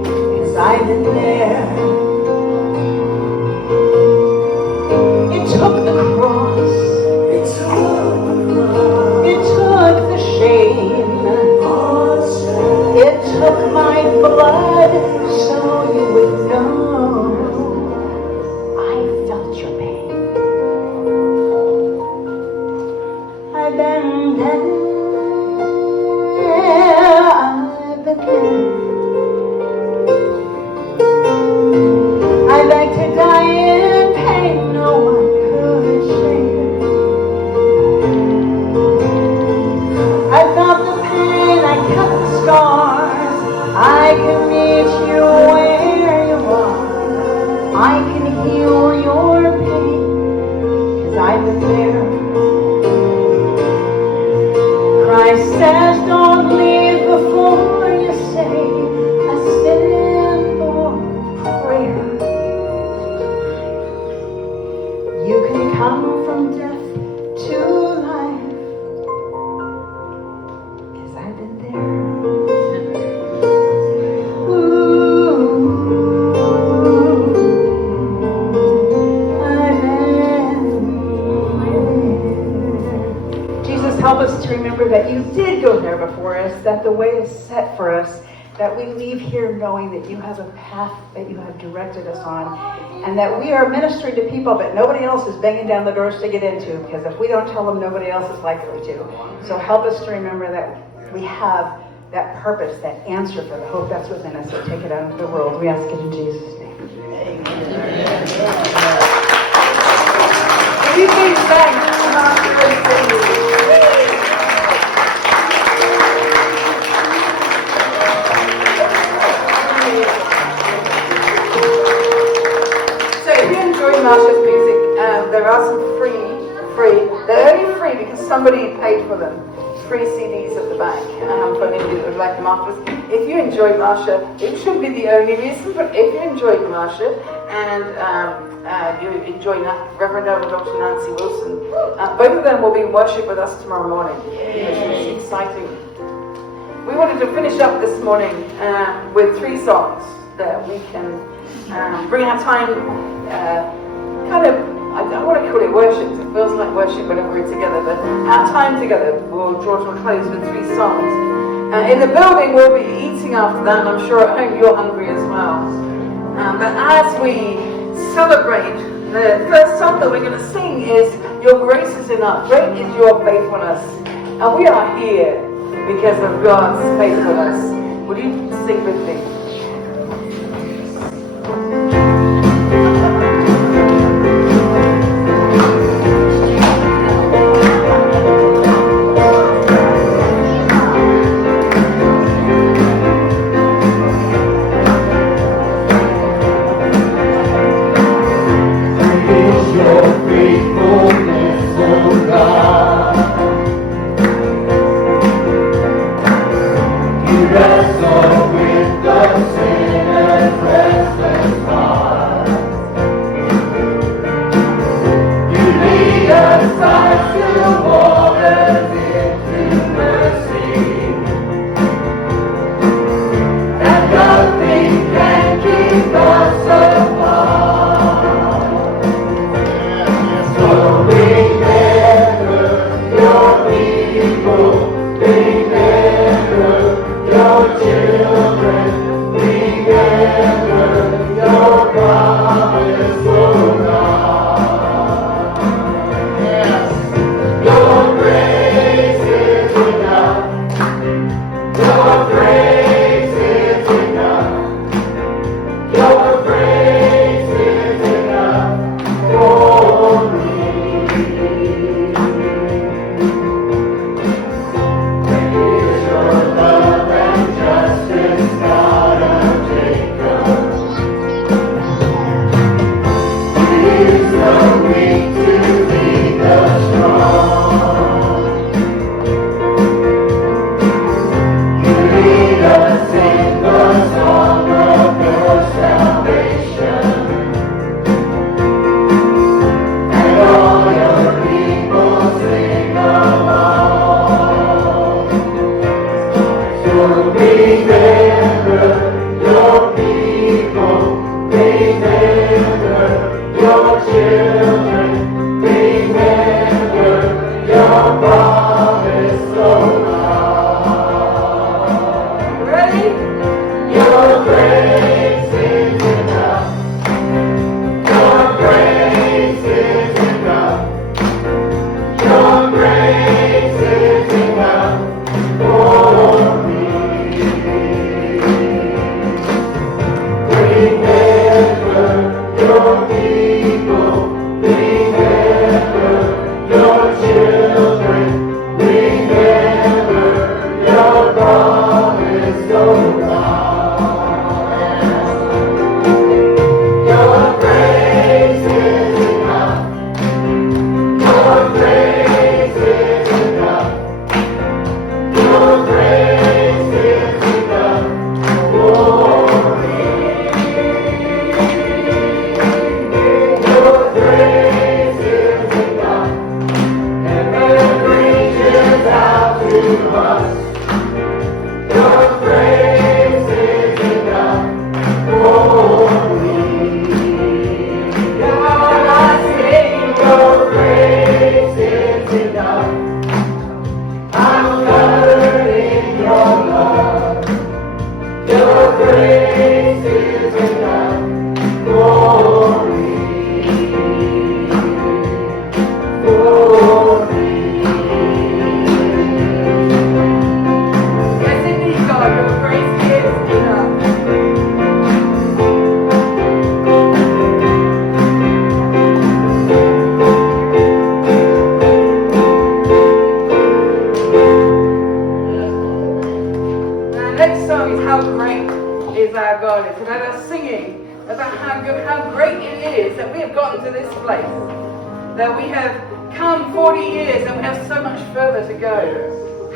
'cause I've been there. It took the cross, it took the shame, it took my blood so you would know I felt your pain. I've been there, I've been there. I beg to die in pain no one could share. I felt the pain, I kept the scars. I can meet you where you are. I can heal your pain, 'cause I've been there. Christ says don't leave before you say a simple prayer. You can come from death to life, 'cause I've been there. Ooh, I've been there. Jesus, help us to remember that you did go there before us, that the way is set for us, that we leave here knowing that you have a path that you have directed us on, and that we are ministering to people that nobody else is banging down the doors to get into, because if we don't tell them, nobody else is likely to. So help us to remember that we have that purpose, that answer for the hope that's within us, and take it out into the world. We ask it in Jesus' name. Will you please thank Pastor Trinity? So if you enjoy Marsha's music, there are some free. They're only free because somebody paid for them. Free CDs at the back for anybody that would like them afterwards. if you enjoyed Marsha, it shouldn't be the only reason, but if you enjoyed Marsha and you enjoy Reverend Elder Dr. Nancy Wilson, both of them will be in worship with us tomorrow morning. It's exciting. We wanted to finish up this morning with 3 songs that we can bring our time I don't want to call it worship, it feels like worship whenever we're together, but our time together will draw to a close with 3 songs. In the building we'll be eating after that, and I'm sure at home you're hungry as well. But as we celebrate, the first song that we're going to sing is Your Grace is Enough, Great is Your Faithfulness. And we are here because of God's faithfulness. Would you sing with me?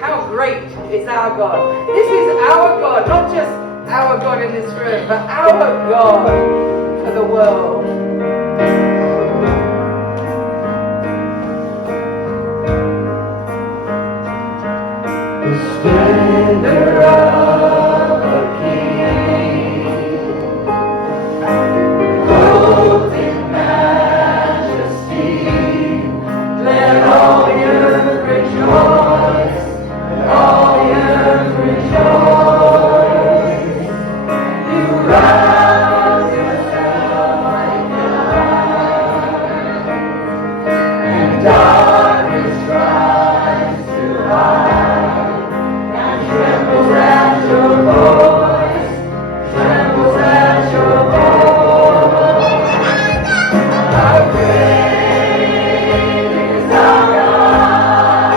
How great is our God. This is our God, not just our God in this room, but our God for the world. The splendor of the King, clothed in majesty, let all the earth rejoice, let all the earth rejoice. You rouse yourself like God, and darkness tries to hide. Trembles at your voice, trembles at your voice. How great is our God,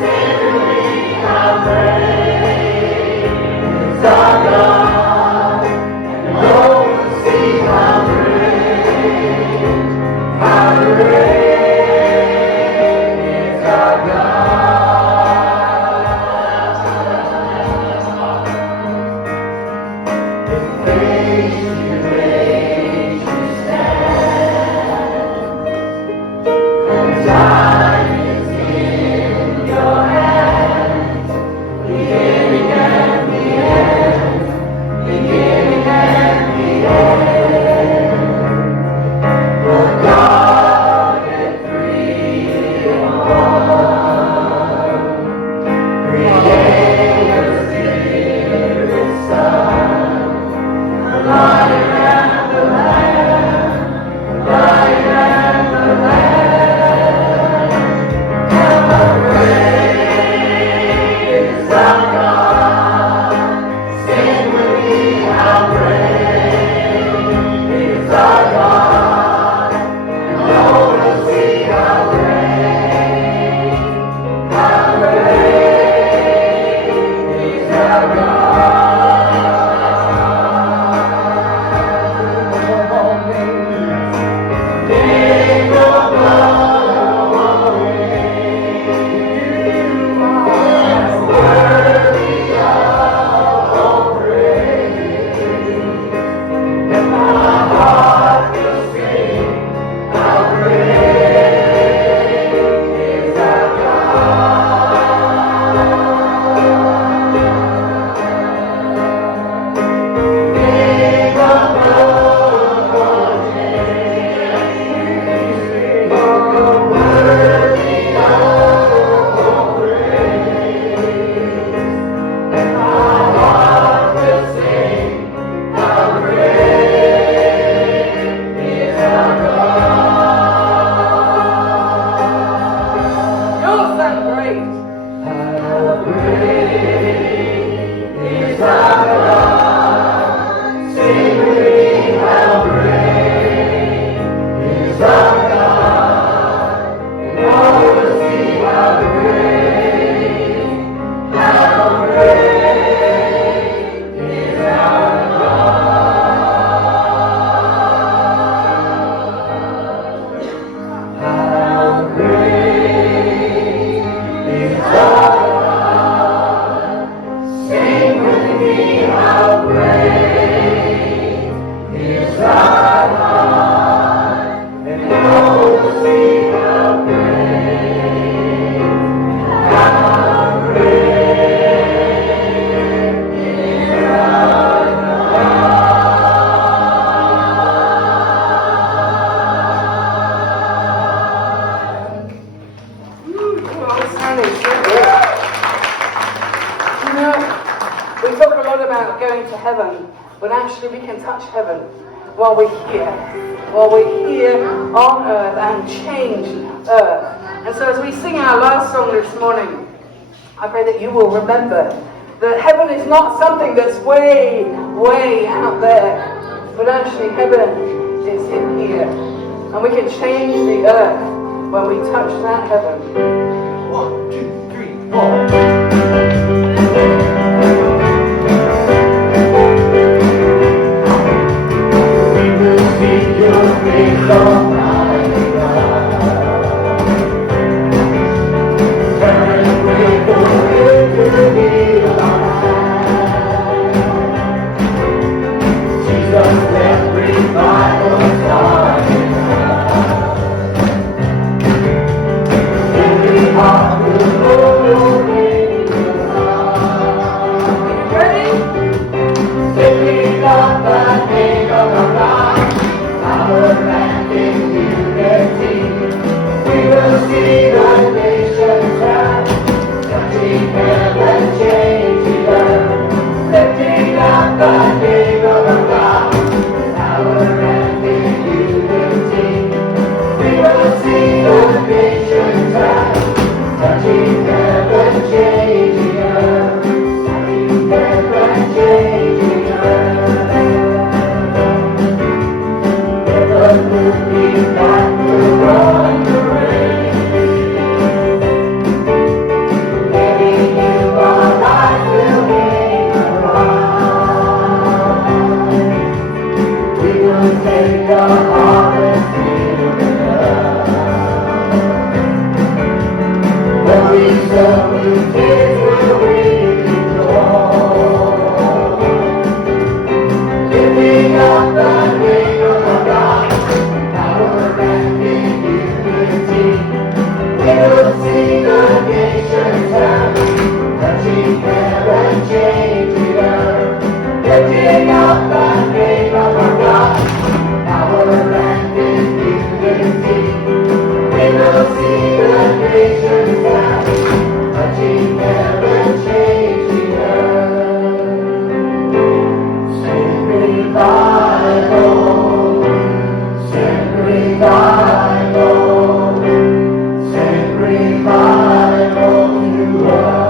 sing with me, how great is our God, and all will see how great is our God. While we're here on earth and change earth. And so as we sing our last song this morning, I pray that you will remember that heaven is not something that's way, way out there, but actually heaven is in here. And we can change the earth when we touch that heaven. 1, 2, 3, 4. Turn away forever. the name of our God, power and in unity. We will see the nations rise, touching heaven, changing earth, touching heaven, changing earth. Rivers moving back the roaring the rain, giving you our life will hang around. We will take the harvest in the earth. What we sow in tears will reap in joy. Lifting up the name of our God, power and in unity. We will see the nations rise, touching heaven, changing earth. Lifting up the name of our God, power and in unity. We will see the nations rise, touching heaven, changing earth. Send revival, send revival, send revival to us.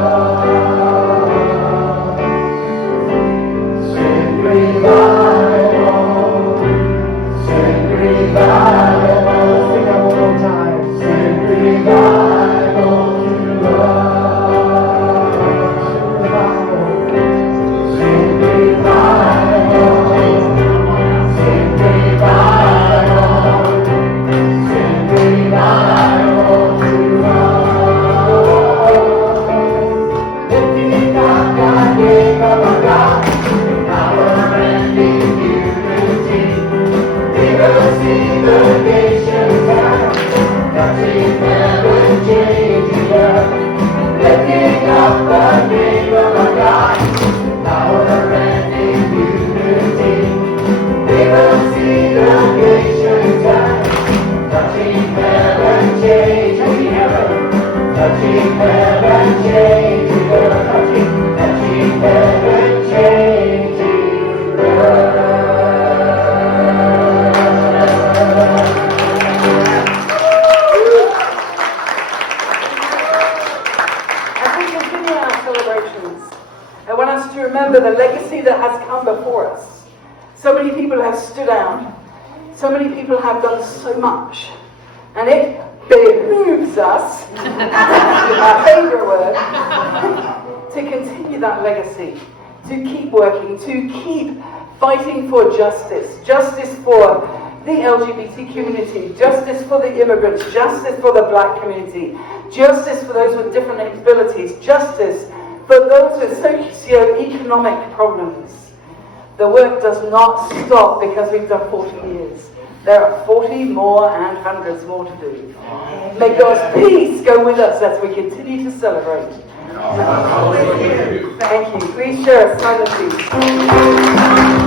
Send revival, send revival. Sing that one more time. Send revival to us. Send revival, send revival, send revival to us. Lifting up the name of our God, power and in unity. We will see the nations rise, touching heaven, changing earth. Lifting up the name of our God, power and in unity. We will see the nations rise, touching heaven, changing earth. Touching heaven, changing earth. Touching heaven, changing earth. As we continue our celebrations, I want us to remember the legacy that has come before us. So many people have stood out. So many people have done so much. And it behooves us, our favourite word, to continue that legacy, to keep working, to keep fighting for justice. Justice for the LGBT community, justice for the immigrants, justice for the black community, justice for those with different abilities, justice for those with socio-economic problems. The work does not stop because we've done 40 years. There are 40 more and hundreds more to do. May God's peace go with us as we continue to celebrate. Thank you. Please share a sign of peace.